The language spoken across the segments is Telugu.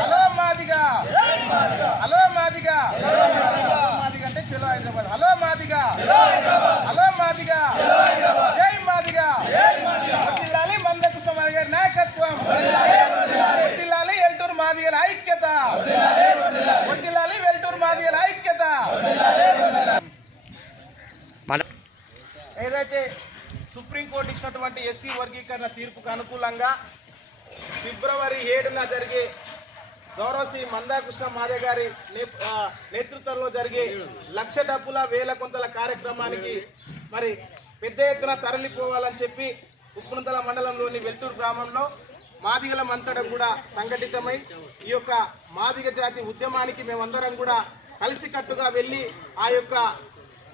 హలో మాదిగా. హలో మాదిగా. మాదిగ అంటే చలో హైదరాబాద్. హలో మాదిగ. హలో మాదిగా. జై మాదిగా. వర్దిల్లాలి మందకు గారి నాయకత్వం. వర్దిల్లాలి ఎల్టూరు మాదిగల ఐక్యత. వర్దిల్లాలి వెల్టూరు మాదిగల ఐక్యత. ఏదైతే సుప్రీంకోర్టు ఇచ్చినటువంటి ఎస్సీ వర్గీకరణ తీర్పుకు అనుకూలంగా ఫిబ్రవరి ఏడున జరిగే గౌరవ శ్రీ మందాకృష్ణ మాదే గారి నే- ఆ, నేతృత్వంలో జరిగే లక్ష డబ్బుల వేల కొంతల కార్యక్రమానికి మరి పెద్ద ఎత్తున తరలిపోవాలని చెప్పి ఉప్పునంతల మండలంలోని వెల్టూరు గ్రామంలో మాదిగల మంతడం కూడా సంఘటితమై ఈ యొక్క మాదిగ జాతి ఉద్యమానికి మేమందరం కూడా కలిసికట్టుగా వెళ్ళి ఆ యొక్క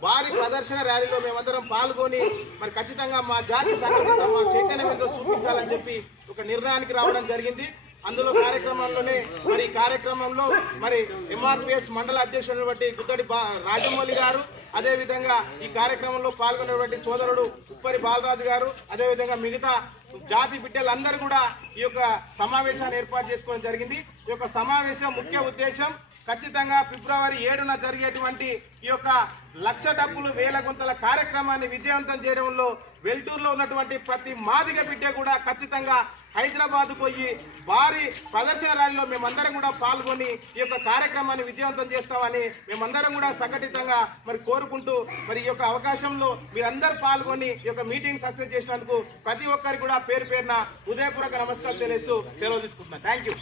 భారీ ప్రదర్శన ర్యాలీలో మేమందరం పాల్గొని మరి ఖచ్చితంగా మా జాతి సంఘటన మా చైతన్యం ఏంటో చూపించాలని చెప్పి ఒక నిర్ణయానికి రావడం జరిగింది. అందులో కార్యక్రమంలోనే మరి కార్యక్రమంలో మరి ఎంఆర్పిఎస్ మండల అధ్యక్షుడు బట్టి గుద్దడి బా రాజమౌళి గారు అదేవిధంగా ఈ కార్యక్రమంలో పాల్గొన్నటువంటి సోదరుడు ఉప్పరి బాలరాజు గారు అదేవిధంగా మిగతా జాతి బిడ్డలందరూ కూడా ఈ యొక్క సమావేశాన్ని ఏర్పాటు చేసుకోవడం జరిగింది. ఈ యొక్క సమావేశం ముఖ్య ఉద్దేశం ఖచ్చితంగా ఫిబ్రవరి ఏడున జరిగేటువంటి ఈ యొక్క లక్ష డబ్బులు వేల గుంతల కార్యక్రమాన్ని విజయవంతం చేయడంలో వెల్టూరులో ఉన్నటువంటి ప్రతి మాదిగ బిడ్డ కూడా ఖచ్చితంగా హైదరాబాద్ పోయి భారీ ప్రదర్శన ర్యాలీలో మేమందరం కూడా పాల్గొని ఈ యొక్క కార్యక్రమాన్ని విజయవంతం చేస్తామని మేమందరం కూడా సంఘటితంగా మరి కోరుకుంటూ మరి ఈ యొక్క అవకాశంలో మీరందరూ పాల్గొని ఈ యొక్క మీటింగ్ సక్సెస్ చేసినందుకు ప్రతి ఒక్కరికి కూడా పేరు పేరున ఉదయపూర్వక నమస్కారం తెలియస్తూ సెలవు తీసుకుంటున్నాను. Thank you